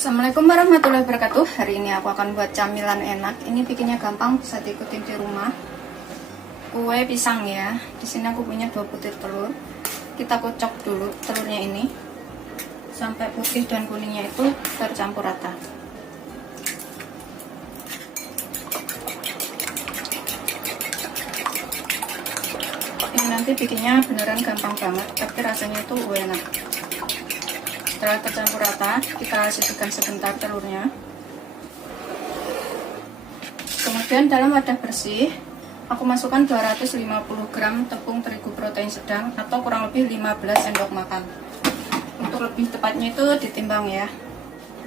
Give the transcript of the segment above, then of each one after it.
Assalamualaikum warahmatullahi wabarakatuh. Hari ini aku akan buat camilan enak. Ini bikinnya gampang, bisa diikutin di rumah. Kue pisang ya. Di sini aku punya 2 butir telur. Kita kocok dulu telurnya ini sampai putih dan kuningnya itu tercampur rata. Ini nanti bikinnya beneran gampang banget, tapi rasanya itu enak. Setelah tercampur rata, kita sisihkan sebentar telurnya. Kemudian dalam wadah bersih, aku masukkan 250 gram tepung terigu protein sedang atau kurang lebih 15 sendok makan. Untuk lebih tepatnya itu ditimbang ya.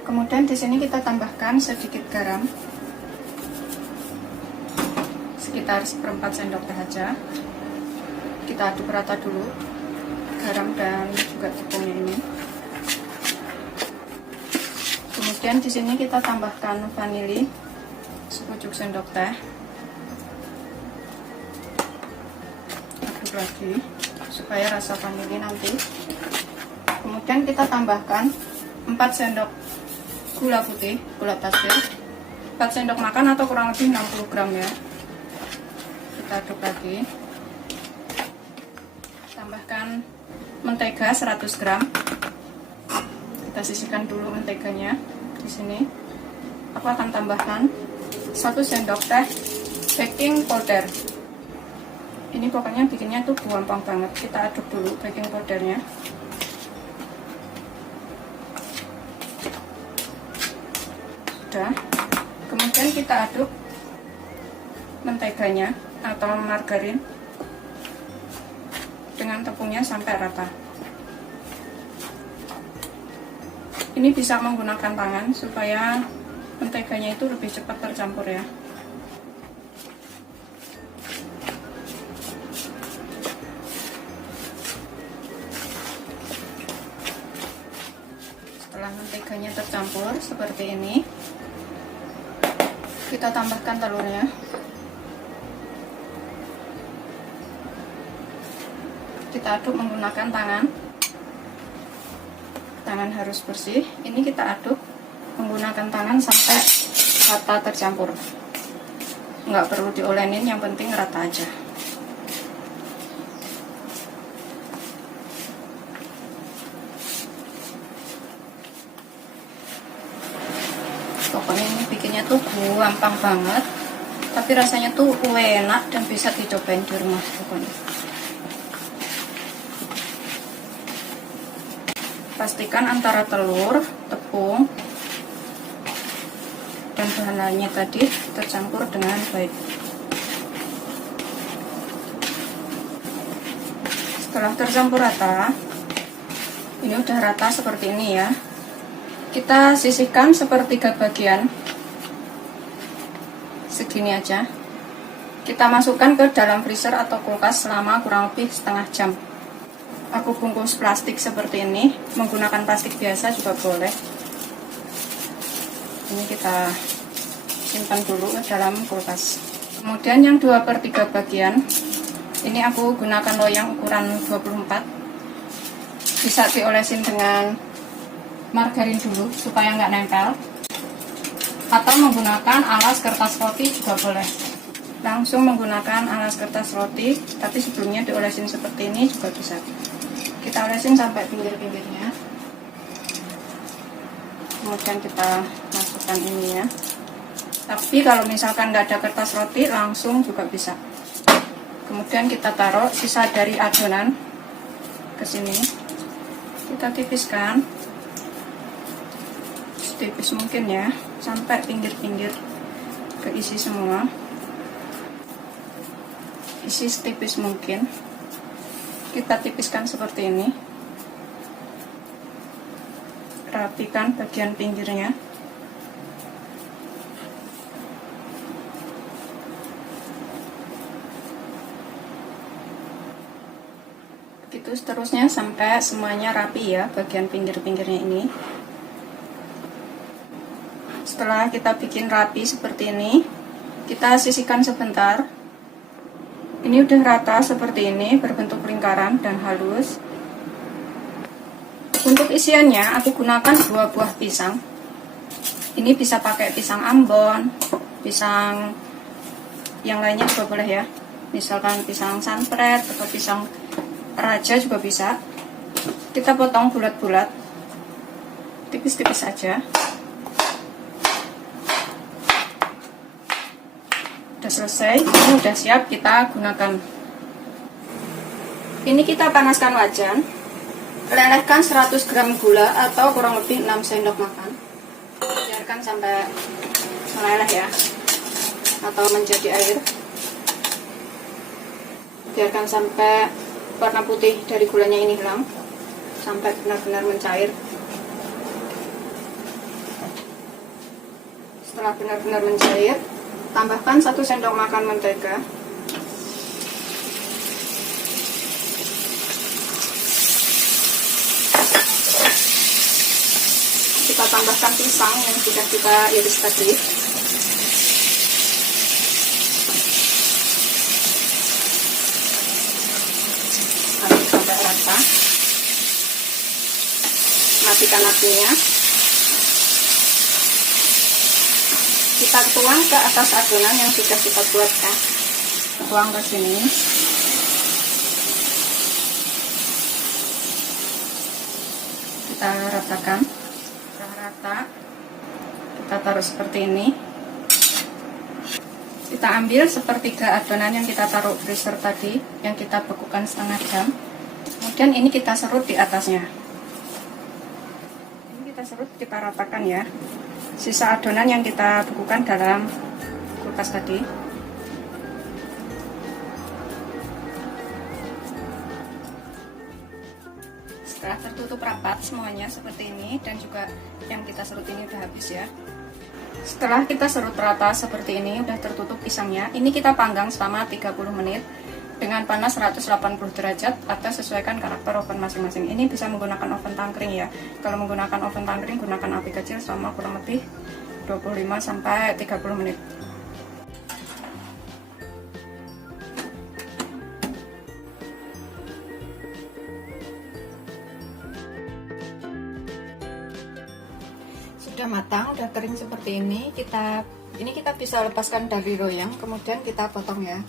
Kemudian di sini kita tambahkan sedikit garam, sekitar 1/4 sendok teh aja. Kita aduk rata dulu garam dan juga tepungnya ini. Kemudian di sini kita tambahkan vanili sepucuk sendok teh. Aduk lagi supaya rasa vanili nanti. Kemudian kita tambahkan 4 sendok gula putih, gula pasir, 4 sendok makan atau kurang lebih 60 gram ya. Kita aduk lagi. Tambahkan mentega 100 gram. Kita sisihkan dulu menteganya. Di sini aku akan tambahkan 1 sendok teh baking powder. Ini pokoknya bikinnya tuh gampang banget. Kita aduk dulu baking powdernya. Sudah. Kemudian kita aduk menteganya atau margarin dengan tepungnya sampai rata. Ini bisa menggunakan tangan supaya menteganya itu lebih cepat tercampur ya. Setelah menteganya tercampur seperti ini, kita tambahkan telurnya. Kita aduk menggunakan tangan. Tangan harus bersih. Ini kita aduk menggunakan tangan sampai rata tercampur. Nggak perlu diolenin, yang penting rata aja. Pokoknya ini bikinnya tuh gampang banget, tapi rasanya tuh enak dan bisa dicobain di rumah pokoknya. Pastikan antara telur, tepung, dan bahan lainnya tadi tercampur dengan baik. Setelah tercampur rata, ini udah rata seperti ini ya. Kita sisihkan sepertiga bagian, segini aja. Kita masukkan ke dalam freezer atau kulkas selama kurang lebih setengah jam. Aku bungkus plastik seperti ini, menggunakan plastik biasa juga boleh. Ini kita simpan dulu ke dalam kulkas. Kemudian yang 2/3 bagian, ini aku gunakan loyang ukuran 24. Bisa diolesin dengan margarin dulu supaya nggak nempel, atau menggunakan alas kertas roti juga boleh. Langsung menggunakan alas kertas roti, tapi sebelumnya diolesin seperti ini juga bisa. Kita olesin sampai pinggir-pinggirnya. Kemudian kita masukkan ini ya. Tapi kalau misalkan nggak ada kertas roti, langsung juga bisa. Kemudian kita taruh sisa dari adonan ke sini. Kita tipiskan setipis mungkin ya, sampai pinggir-pinggir keisi semua. Isi setipis mungkin. Kita tipiskan seperti ini. Rapikan bagian pinggirnya. Begitu seterusnya sampai semuanya rapi ya, bagian pinggir-pinggirnya ini. Setelah kita bikin rapi seperti ini, kita sisihkan sebentar. Ini udah rata seperti ini, berbentuk lingkaran dan halus. Untuk isiannya aku gunakan 2 buah pisang. Ini bisa pakai pisang Ambon, pisang yang lainnya juga boleh ya. Misalkan pisang sanpret atau pisang raja juga bisa. Kita potong bulat-bulat, tipis-tipis saja. Udah selesai, ini udah siap kita gunakan. Ini kita panaskan wajan. Lelehkan 100 gram gula atau kurang lebih 6 sendok makan. Biarkan sampai meleleh ya, atau menjadi air. Biarkan sampai warna putih dari gulanya ini hilang, sampai benar-benar mencair. Setelah benar-benar mencair, tambahkan 1 sendok makan mentega. Kita tambahkan pisang yang sudah kita iris tadi. Aduk sampai rata. Matikan apinya. Kita tuang ke atas adonan yang sudah kita buat ya. Tuang ke sini. Kita ratakan. Rata, kita taruh seperti ini. Kita ambil sepertiga adonan yang kita taruh freezer tadi, yang kita bekukan setengah jam. Kemudian ini kita serut di atasnya. Ini kita serut, kita ratakan ya. Sisa adonan yang kita bekukan dalam kulkas tadi. Setelah tertutup rapat semuanya seperti ini, dan juga yang kita serut ini udah habis ya. Setelah kita serut rata seperti ini, udah tertutup pisangnya. Ini kita panggang selama 30 menit dengan panas 180 derajat atau sesuaikan karakter oven masing-masing. Ini bisa menggunakan oven tangkring ya. Kalau menggunakan oven tangkring, gunakan api kecil selama kurang lebih 25-30 menit. Sudah matang, udah kering seperti ini. Kita bisa lepaskan dari loyang, kemudian kita potong ya.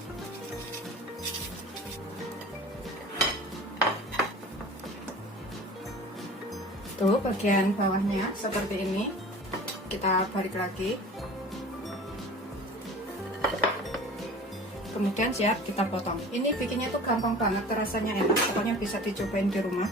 Tuh bagian bawahnya seperti ini. Kita balik lagi. Kemudian siap kita potong. Ini bikinnya tuh gampang banget, rasanya enak. Pokoknya bisa dicobain di rumah.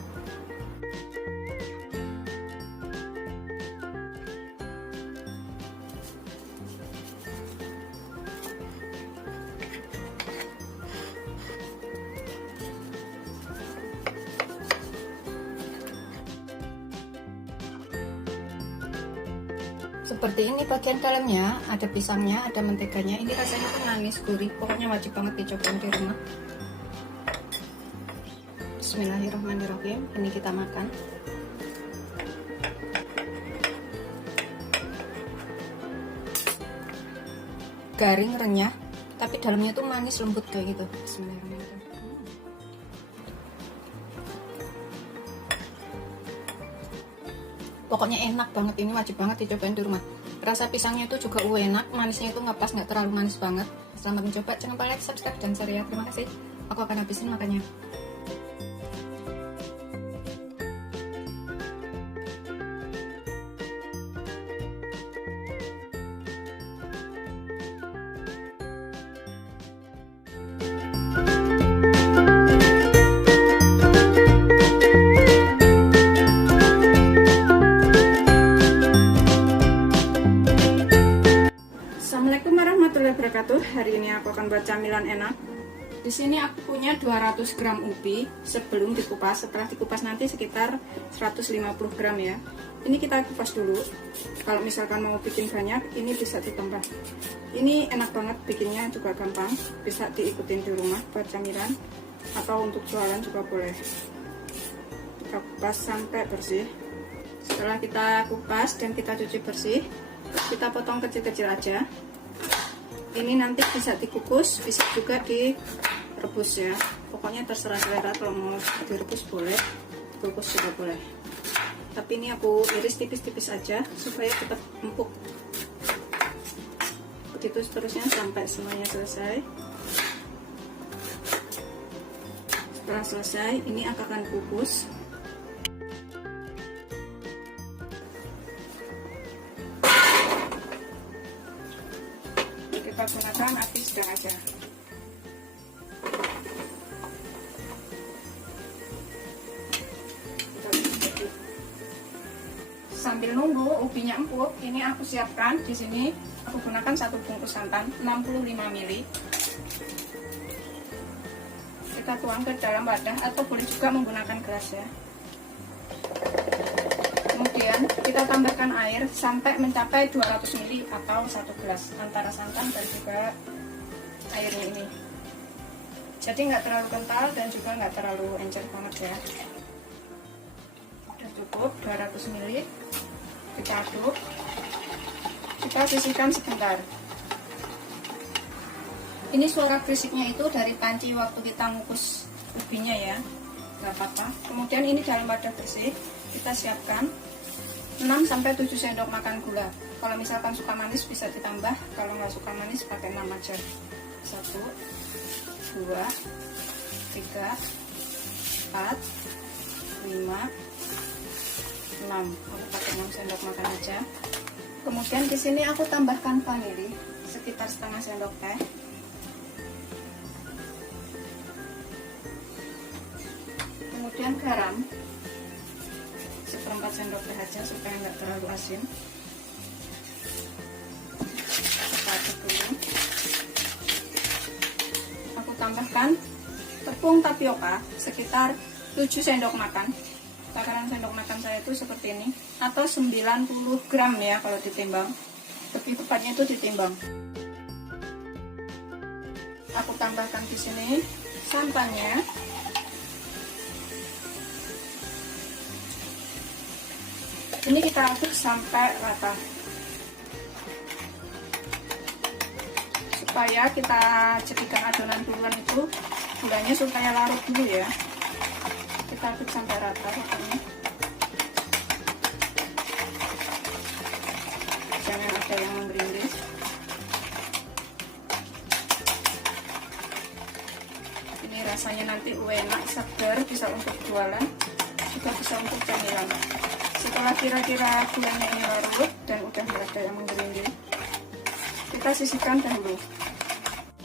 Seperti ini bagian dalamnya, ada pisangnya, ada menteganya. Ini rasanya tuh manis, gurih. Pokoknya wajib banget dicobain di rumah. Bismillahirrahmanirrahim. Ini kita makan. Garing, renyah, tapi dalamnya tuh manis, lembut kayak gitu. Bismillahirrahmanirrahim. Pokoknya enak banget, ini wajib banget dicobain di rumah. Rasa pisangnya itu juga enak, manisnya itu ngepas, nggak terlalu manis banget. Selamat mencoba, jangan lupa like, subscribe, dan share ya. Terima kasih. Aku akan habisin makannya. Assalamualaikum warahmatullahi wabarakatuh. Hari ini aku akan buat camilan enak. Di sini aku punya 200 gram ubi sebelum dikupas. Setelah dikupas nanti sekitar 150 gram ya. Ini kita kupas dulu. Kalau misalkan mau bikin banyak, ini bisa ditambah. Ini enak banget bikinnya, juga gampang. Bisa diikutin di rumah buat camilan atau untuk jualan juga boleh. Kita kupas sampai bersih. Setelah kita kupas dan kita cuci bersih, kita potong kecil-kecil aja. Ini nanti bisa dikukus, bisa juga direbus ya. Pokoknya terserah selera, kalau mau direbus boleh, dikukus juga boleh. tapi ini aku iris tipis-tipis aja supaya tetap empuk. Begitu seterusnya sampai semuanya selesai. Setelah selesai, ini akan kukus. Kita gunakan api sedang aja. Sambil nunggu ubinya empuk, ini aku siapkan di sini. Aku gunakan 1 bungkus santan 65 ml. Kita tuang ke dalam wadah atau boleh juga menggunakan gelas ya. Kemudian kita tambahkan air sampai mencapai 200 ml atau 1 gelas antara santan dan juga airnya ini. Jadi nggak terlalu kental dan juga nggak terlalu encer banget ya. Udah cukup 200 ml. Kita aduk, kita sisihkan sebentar. Ini suara berisiknya itu dari panci waktu kita ngukus ubinya ya, nggak apa-apa. Kemudian ini dalam wadah bersih, kita siapkan 6-7 sendok makan gula. Kalau misalkan suka manis bisa ditambah, kalau nggak suka manis pakai 6 aja. 1, 2, 3, 4, 5, 6. Aku pakai 6 sendok makan aja. Kemudian di sini aku tambahkan vanili sekitar setengah sendok teh. Kemudian garam 1/4 sendok teh aja supaya nggak terlalu asin. Kita aduk dulu. Aku tambahkan tepung tapioka sekitar 7 sendok makan. Takaran sendok makan saya itu seperti ini, atau 90 gram ya kalau ditimbang. Lebih tepatnya itu ditimbang. Aku tambahkan di sini santannya. Ini kita aduk sampai rata. Supaya kita jadikan adonan duluan itu gulanya supaya larut dulu ya. Kita aduk sampai rata pokoknya. Jangan ada yang menggerindis. Ini rasanya nanti enak, segar, bisa untuk jualan, juga bisa untuk camilan. Setelah kira-kira gulanya ini larut dan udah nggak ada yang menggerindis, kita sisihkan dahulu.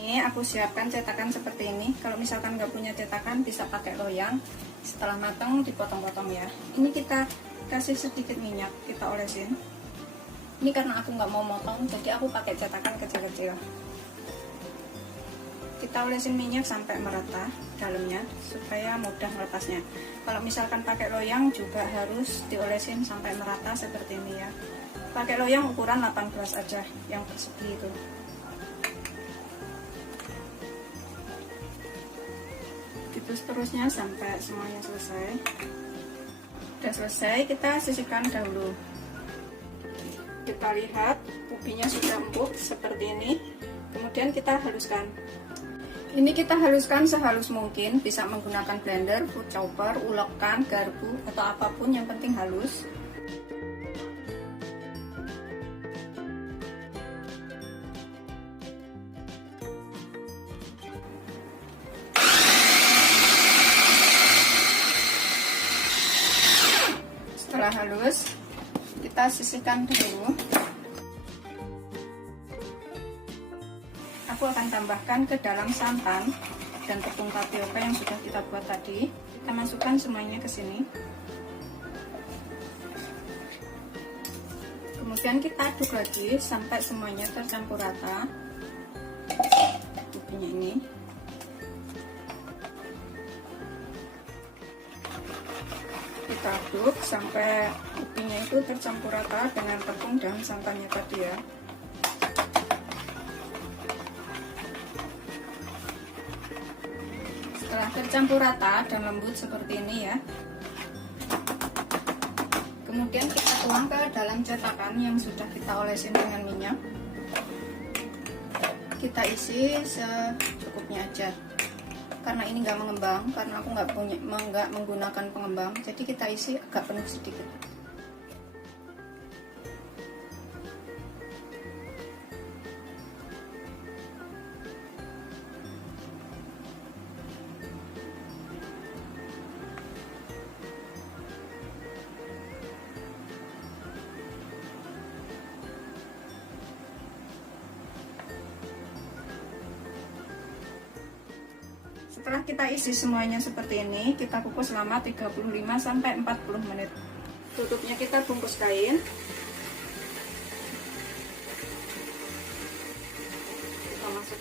Ini aku siapkan cetakan seperti ini. Kalau misalkan nggak punya cetakan bisa pakai loyang. Setelah matang dipotong-potong ya. Ini kita kasih sedikit minyak, kita olesin. Ini karena aku nggak mau motong, jadi aku pakai cetakan kecil-kecil. Kita olesin minyak sampai merata dalamnya supaya mudah melepasnya. Kalau misalkan pakai loyang juga harus diolesin sampai merata seperti ini ya. Pakai loyang ukuran 18 aja, yang persegi itu. Gitu seterusnya sampai semuanya selesai. Udah selesai, kita sisihkan dahulu. Kita lihat ubinya sudah empuk seperti ini. Kemudian kita haluskan. Ini kita haluskan sehalus mungkin, bisa menggunakan blender, food chopper, ulekan, garpu, atau apapun yang penting halus. Setelah halus, kita sisihkan dulu. Aku akan tambahkan ke dalam santan dan tepung tapioka yang sudah kita buat tadi. Kita masukkan semuanya ke sini. Kemudian kita aduk lagi sampai semuanya tercampur rata. Ubinya ini. Kita aduk sampai ubinya itu tercampur rata dengan tepung dan santannya tadi ya. Setelah tercampur rata dan lembut seperti ini ya, kemudian kita tuang ke dalam cetakan yang sudah kita olesin dengan minyak. Kita isi secukupnya aja, karena ini nggak mengembang, karena aku nggak menggunakan pengembang, jadi kita isi agak penuh sedikit. Setelah kita isi semuanya seperti ini, kita kukus selama 35-40 menit. Tutupnya kita bungkus kain. Kita masuk.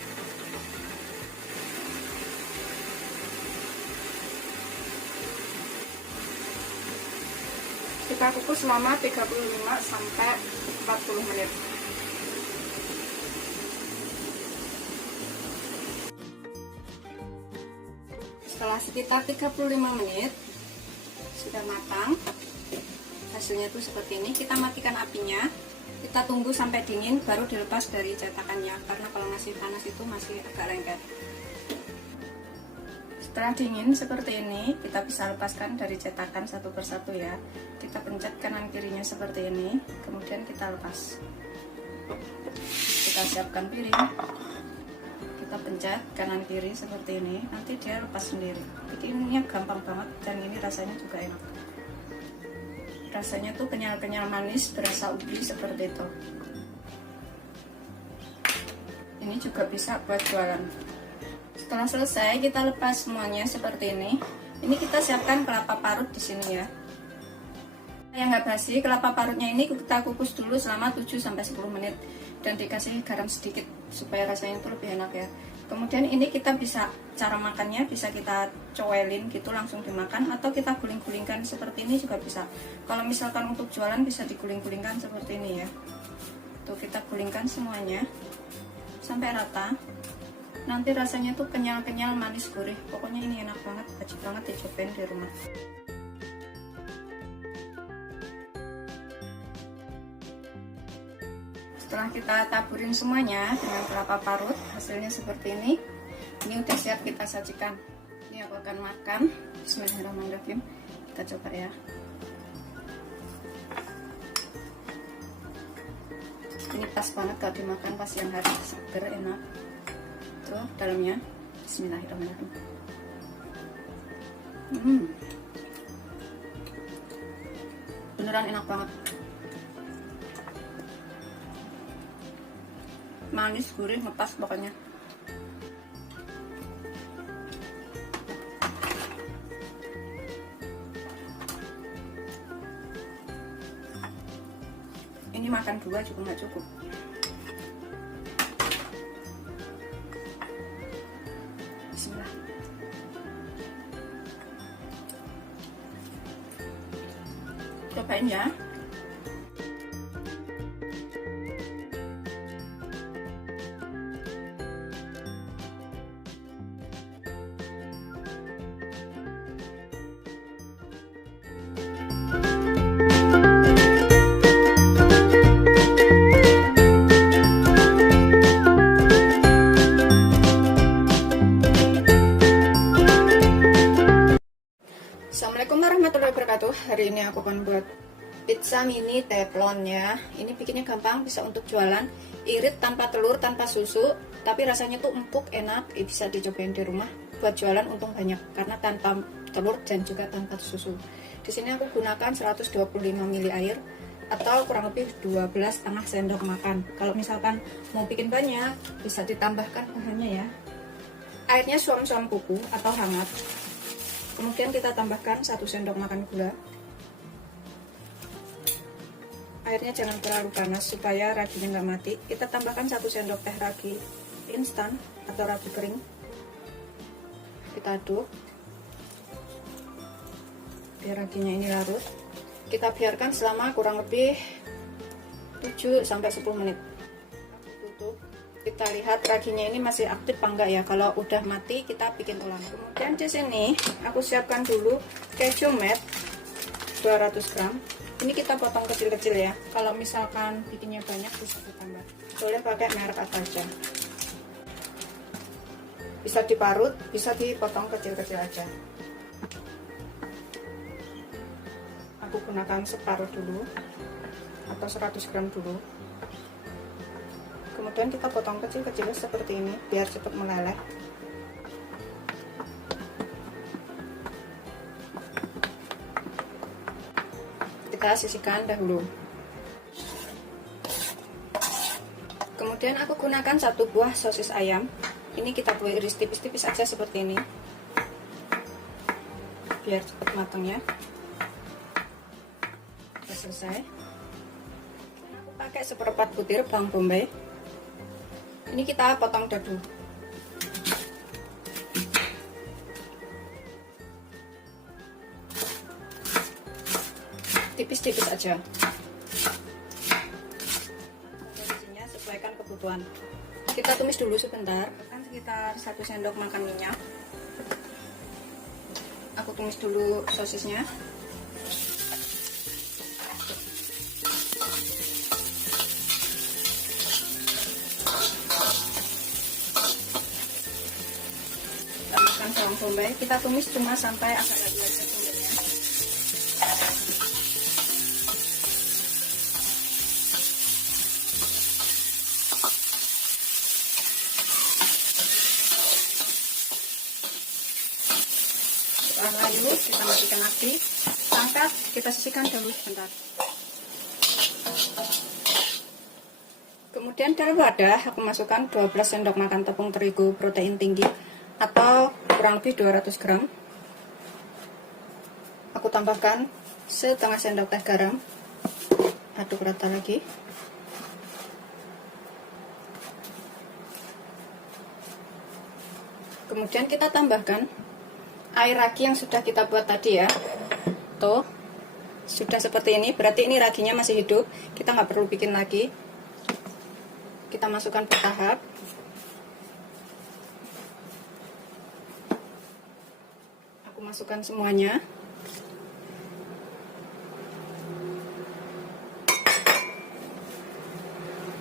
Kita kukus selama 35-40 menit. Setelah sekitar 35 menit sudah matang, hasilnya tuh seperti ini. Kita matikan apinya, kita tunggu sampai dingin baru dilepas dari cetakannya, karena kalau masih panas itu masih agak lengket. Setelah dingin seperti ini, kita bisa lepaskan dari cetakan satu persatu ya. Kita pencet kanan kirinya seperti ini, kemudian kita lepas. Kita siapkan piring, kita pencet kanan kiri seperti ini, nanti dia lepas sendiri. Bikinnya gampang banget dan ini rasanya juga enak. Rasanya tuh kenyal-kenyal manis, berasa ubi seperti itu. Ini juga bisa buat jualan. Setelah selesai kita lepas semuanya seperti ini. Ini kita siapkan kelapa parut di sini ya. Yang nggak basi, kelapa parutnya ini kita kukus dulu selama 7-10 menit dan dikasih garam sedikit supaya rasanya itu lebih enak ya. Kemudian ini kita bisa, cara makannya bisa kita coelin gitu langsung dimakan, atau kita guling-gulingkan seperti ini juga bisa. Kalau misalkan untuk jualan bisa diguling-gulingkan seperti ini ya. Tuh kita gulingkan semuanya sampai rata. Nanti rasanya tuh kenyal-kenyal manis gurih. Pokoknya ini enak banget, wajib banget dicobain di rumah. Setelah kita taburin semuanya dengan kelapa parut, hasilnya seperti ini. Ini udah siap kita sajikan. Ini aku akan makan. Bismillahirrahmanirrahim. Kita coba ya. Ini pas banget kalau dimakan pas siang hari, seger, enak. Tuh dalamnya. Bismillahirrahmanirrahim. Beneran enak banget. Manis, gurih, ngepas pokoknya. Ini makan dua juga nggak cukup. Bismillah. Cobain ya. Assalamualaikum warahmatullahi wabarakatuh. Hari ini aku akan buat pizza mini teflon ya. Ini bikinnya gampang, bisa untuk jualan. Irit tanpa telur, tanpa susu, tapi rasanya tuh empuk, enak. Bisa dicobain di rumah buat jualan, untung banyak karena tanpa telur dan juga tanpa susu. Di sini aku gunakan 125 ml air atau kurang lebih 12,5 sendok makan. Kalau misalkan mau bikin banyak, bisa ditambahkan bahannya ya. Airnya suam-suam kuku atau hangat. Kemudian kita tambahkan 1 sendok makan gula. Airnya jangan terlalu panas supaya raginya nggak mati. Kita tambahkan 1 sendok teh ragi instan atau ragi kering. Kita aduk biar raginya ini larut. Kita biarkan selama kurang lebih 7-10 menit. Tutup. Kita lihat raginya ini masih aktif apa enggak ya. Kalau udah mati kita bikin ulang. Kemudian di sini aku siapkan dulu keju mat 200 gram. Ini kita potong kecil-kecil ya. Kalau misalkan bikinnya banyak bisa ditambah. Boleh pakai merek apa aja. Bisa diparut, bisa dipotong kecil-kecil aja. Aku gunakan separuh dulu atau 100 gram dulu. Kemudian kita potong kecil-kecil seperti ini biar cepat meleleh. Kita sisihkan dahulu. Kemudian aku gunakan 1 buah sosis ayam. Ini kita iris tipis-tipis aja seperti ini. biar cepat matangnya. Sudah selesai. Aku pakai seperempat butir bawang bombay. Ini kita potong dadu. Tipis-tipis aja. Isinya sesuaikan kebutuhan. Kita tumis dulu sebentar, kan sekitar 1 sendok makan minyak. Aku tumis dulu sosisnya. Tambahkan bawang bombay. Kita tumis cuma sampai agak layu aja bombay-nya. Setelah layu, kita matikan api, angkat, kita sisihkan dulu sebentar. Kemudian dalam wadah aku masukkan 12 sendok makan tepung terigu protein tinggi atau kurang lebih 200 gram. Aku tambahkan setengah sendok teh garam. Aduk rata lagi. Kemudian kita tambahkan air ragi yang sudah kita buat tadi ya. Tuh, sudah seperti ini, berarti ini raginya masih hidup. Kita nggak perlu bikin lagi. Kita masukkan bertahap. Aku masukkan semuanya.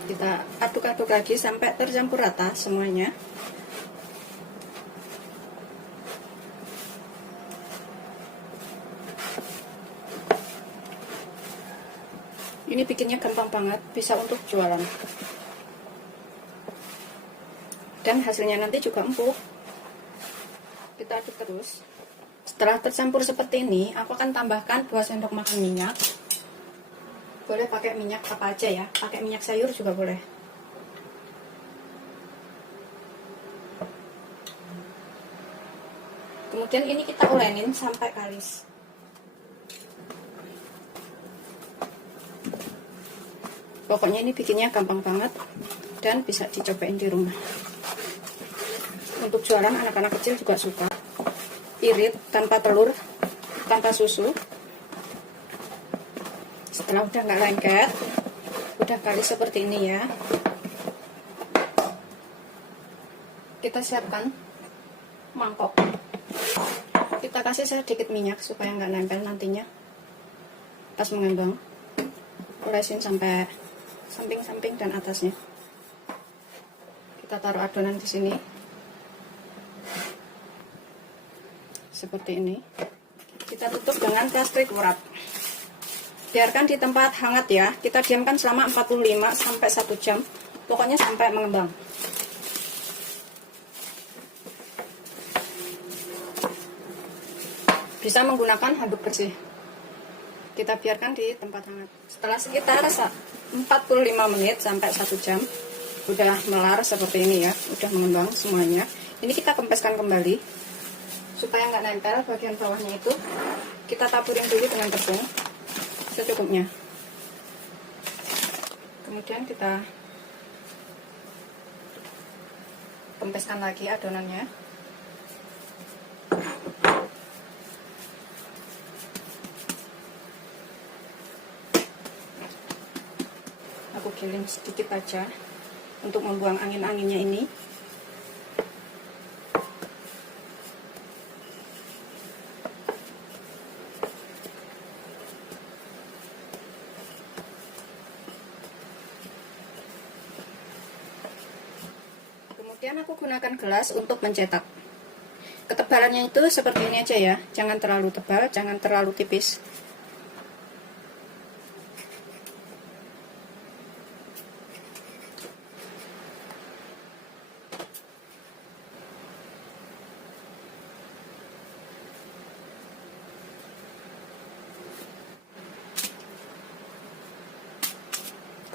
Kita aduk-aduk lagi sampai tercampur rata semuanya. Ini bikinnya gampang banget, bisa untuk jualan. Dan hasilnya nanti juga empuk. Kita aduk terus. Setelah tercampur seperti ini, aku akan tambahkan 2 sendok makan minyak. Boleh pakai minyak apa aja ya, pakai minyak sayur juga boleh. Kemudian ini kita ulenin sampai kalis. Pokoknya ini bikinnya gampang banget dan bisa dicobain di rumah. Untuk jualan anak-anak kecil juga suka. Irit tanpa telur, tanpa susu. Setelah udah nggak lengket, udah kalis seperti ini ya. Kita siapkan mangkok. Kita kasih sedikit minyak supaya nggak nempel nantinya pas mengembang. Olesin sampai samping-samping dan atasnya. Kita taruh adonan di sini. Seperti ini. Kita tutup dengan plastik wrap. Biarkan di tempat hangat ya. Kita diamkan selama 45 sampai 1 jam. Pokoknya sampai mengembang. Bisa menggunakan handuk bersih. Kita biarkan di tempat hangat. Setelah sekitar 45 menit sampai 1 jam, udah melar seperti ini ya, udah mengembang semuanya. Ini kita kempeskan kembali supaya nggak nempel bagian bawahnya itu. Kita taburin dulu dengan tepung secukupnya. Kemudian kita kempeskan lagi adonannya. Aku giling sedikit aja untuk membuang angin-anginnya ini. Kemudian aku gunakan gelas untuk mencetak. Ketebalannya itu seperti ini aja ya, jangan terlalu tebal, jangan terlalu tipis.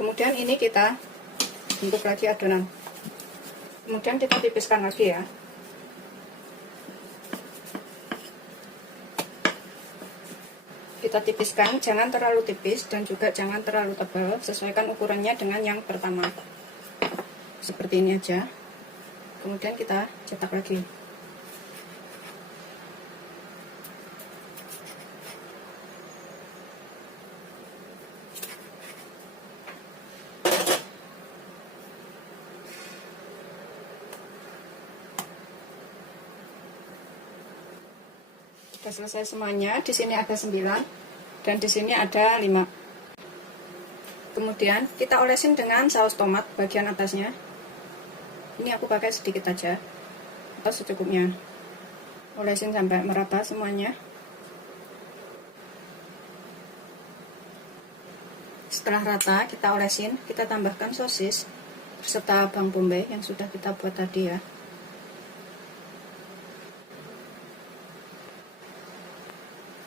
Kemudian ini kita bentuk lagi adonan. Kemudian kita tipiskan lagi ya. kita tipiskan, jangan terlalu tipis dan juga jangan terlalu tebal. Sesuaikan ukurannya dengan yang pertama. Seperti ini aja. Kemudian kita cetak lagi. Sudah selesai semuanya. Di sini ada 9 dan di sini ada 5. Kemudian kita olesin dengan saus tomat bagian atasnya. Ini aku pakai sedikit aja atau secukupnya. Olesin sampai merata semuanya. Setelah rata, kita olesin, kita tambahkan sosis beserta bawang bombay yang sudah kita buat tadi ya.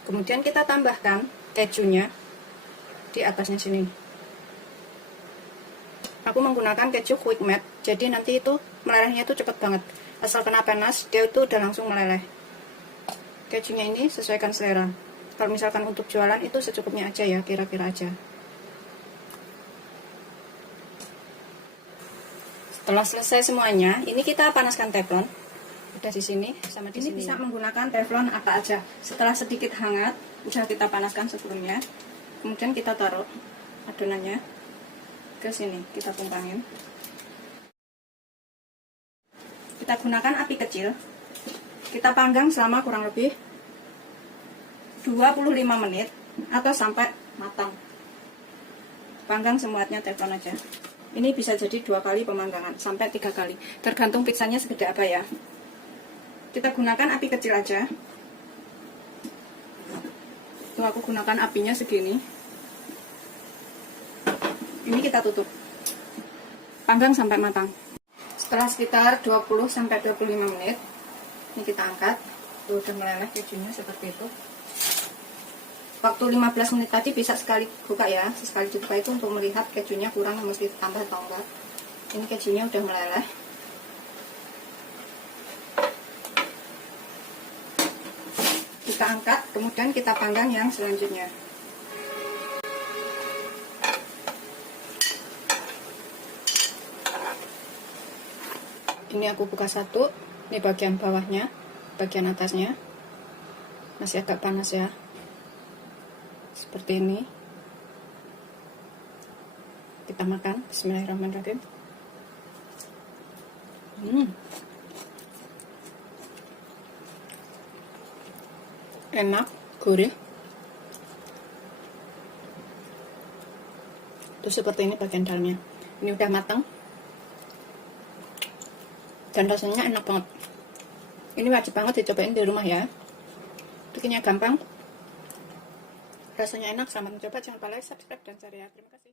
Kemudian kita tambahkan kejunya di atasnya sini. Aku menggunakan keju quick melt, jadi nanti itu melelehnya itu cepet banget. Asal kena panas, dia itu udah langsung meleleh. Kejunya ini sesuaikan selera. Kalau misalkan untuk jualan itu secukupnya aja ya, kira-kira aja. Setelah selesai semuanya, ini kita panaskan teflon. Udah di sini sama di sini. Bisa menggunakan teflon apa aja. Setelah sedikit hangat, udah kita panaskan sebelumnya. Kemudian kita taruh adonannya ke sini, kita tumpangin. Kita gunakan api kecil. Kita panggang selama kurang lebih 25 menit atau sampai matang. Panggang semuanya teflon aja. Ini bisa jadi 2 kali pemanggangan sampai 3 kali, tergantung pizzanya segede apa ya. Kita gunakan api kecil aja. Tuh, aku gunakan apinya segini. Ini kita tutup. Panggang sampai matang. Setelah sekitar 20-25 menit, ini kita angkat. Tuh, udah meleleh kejunya seperti itu. Waktu 15 menit tadi bisa sekali buka ya. Sekali dibuka itu untuk melihat kejunya kurang, mesti tambah atau enggak. Ini kejunya udah meleleh. Kita angkat, kemudian kita panggang yang selanjutnya. Ini aku buka satu, ini bagian bawahnya, bagian atasnya masih agak panas ya, seperti ini. Kita makan. Bismillahirrahmanirrahim. Enak, gurih. Terus seperti ini bagian dalamnya. Ini udah matang dan rasanya enak banget. Ini wajib banget dicobain di rumah ya. Bikinnya gampang, rasanya enak. Selamat mencoba. Jangan lupa like, subscribe, dan share ya. Terima kasih.